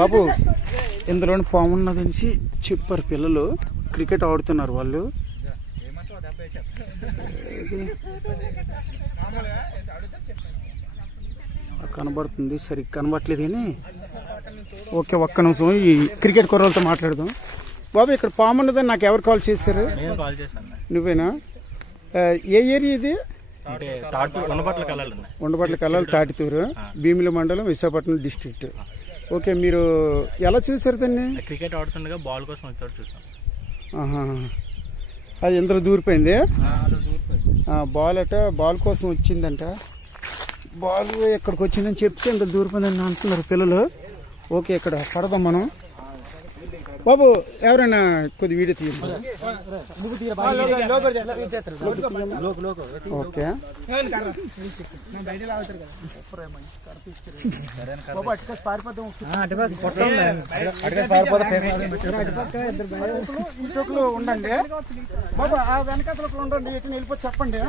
బాబు ఇందులోని పాము ఉన్నదనిసి చెప్పారు పిల్లలు. క్రికెట్ ఆడుతున్నారు వాళ్ళు. కనబడుతుంది, సరిగ్గా కనబడట్లేదు కానీ ఓకే. ఒక్క నిమిషం ఈ క్రికెట్ కుర్రలతో మాట్లాడదాం. బాబు ఇక్కడ పాము ఉన్నదని నాకు ఎవరు కాల్ చేశారు? నువ్వేనా? ఏ ఏరియా ఇది? ఉండపట్ల కల్లాలు, తాటితూరు, భీమిలి మండలం, విశాఖపట్నం డిస్ట్రిక్ట్. ఓకే, మీరు ఎలా చూసారు దాన్ని? క్రికెట్ ఆడుతుండగా బాల్ కోసం వచ్చాడు, చూసాం. అది ఇందులో దూరిపోయింది. బాల్ కోసం వచ్చిందంట. బాల్ ఎక్కడికి వచ్చిందని చెప్తే ఇంత దూరిపోయిందని అంటున్నారు పిల్లలు. ఓకే, ఇక్కడ పడదాం మనం. బాబు ఎవరైనా కొద్ది వీడియో తీయండి. ఓకే, ఇటుకలు ఉండండి బాబు, ఆ వెనకతలకు ఉండండి. ఇటు వెళ్ళిపోయి చెప్పండి.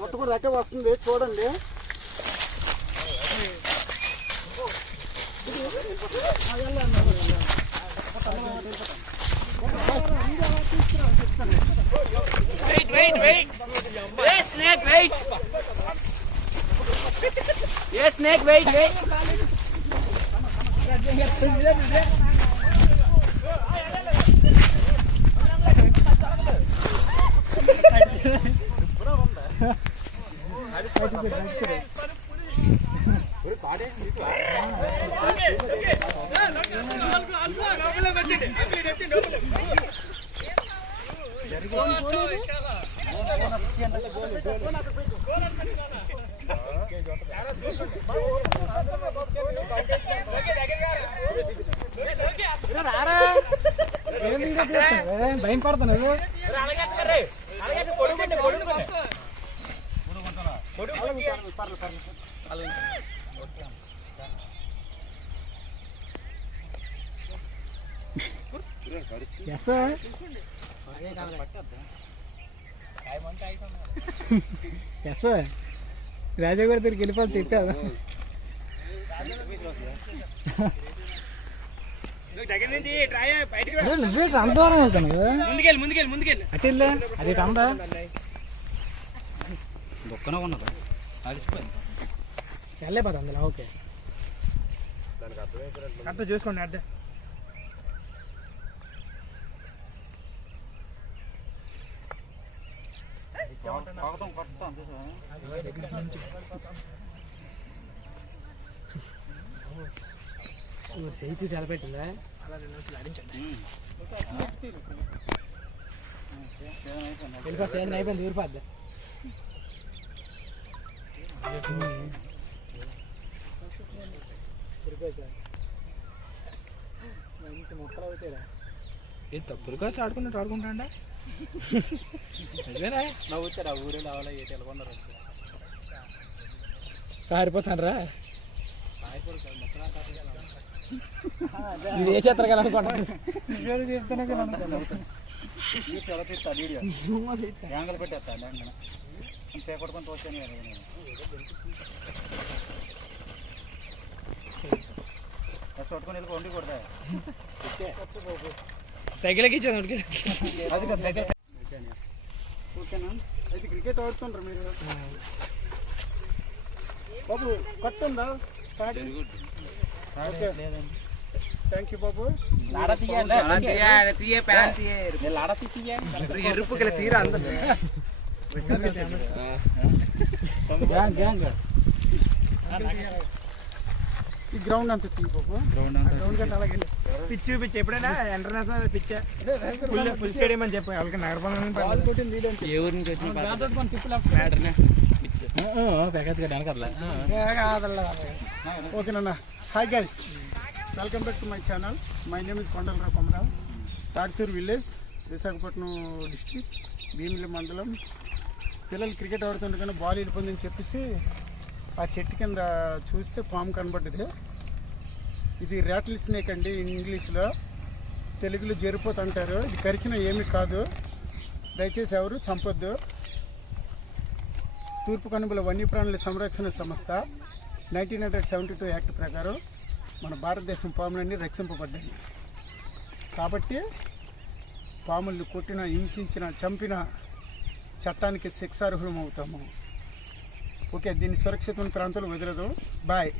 కొట్టకూడదు, అట్టే వస్తుంది చూడండి. భయం పడుతున్నాడు. రాజా గారి దగ్గరికి వెళ్ళిపోవాలి చెప్పారు. అంత దూరం వెళ్తాను కదా, అటు వెళ్ళా అది అందా దొక్కన ఉన్నదా వెళ్ళిపోతా అందులో. ఓకే, అట్లా చూసుకోండి. అడ్డ చేయి చూసి ఎలా పెట్టిందా? అయిపోయింది, ఊరిపోద్ది. మంచి మొక్కలు అవుతాయిరా. ఏ తప్పులు కాసి ఆడుకున్నట్టు ఆడుకుంటా నవ్వుతారా? ఊరే రావాలా ఏ తెలకొన్నారు పారిపోతానరా? ఇది ఏ చిత్రకళ అనుకుంటాను. పెట్టేస్తా పేపడుకొని తోచాను. పట్టుకొని వెళ్ళి వండి కొడతా. సైకిల్కి ఇచ్చాను. ఓకేనా? అయితే క్రికెట్ ఆడుతుండ్రు మీరు. బాబు కట్టుందా? థ్యాంక్ యూ బాబు. ఎరుపు తీరా ఈ గ్రౌండ్ అంత పిచ్ చూపించి ఎప్పుడైనా ఇంటర్నేషనల్ పిచ్ ఫుల్ స్టేడియం అని చెప్పి వాళ్ళకి నగరపాలెం. ఏ ఊరి నుంచి వచ్చిన ఓకేనన్నా. Hi guys, welcome back to my channel. My name is Kondalarao Komarao. Tatituru village, Visakhapatnam district, Bheemili మండలం. పిల్లలు క్రికెట్ ఆడుతుండగానే బాల్ వెళ్ళిపోయిందని చెప్పేసి ఆ చెట్టు కింద చూస్తే పాము కనబడ్డది. ఇది ర్యాటిల్ స్నేక్ అండి ఇంగ్లీష్లో, తెలుగులో జరిపోతు అంటారు. ఇది కరిచిన ఏమీ కాదు, దయచేసి ఎవరు చంపొద్దు. తూర్పు కనుమల వన్యప్రాణుల సంరక్షణ సంస్థ 1972 యాక్ట్ ప్రకారం మన భారతదేశం పాములన్నీ రక్షింపబడ్డాయి. కాబట్టి పాముల్ని కొట్టిన, హింసించిన, చంపిన చట్టానికి శిక్షార్హులం అవుతాము. ఓకే, దీన్ని సురక్షితమైన ప్రాంతాలు వదిలేదు. బాయ్.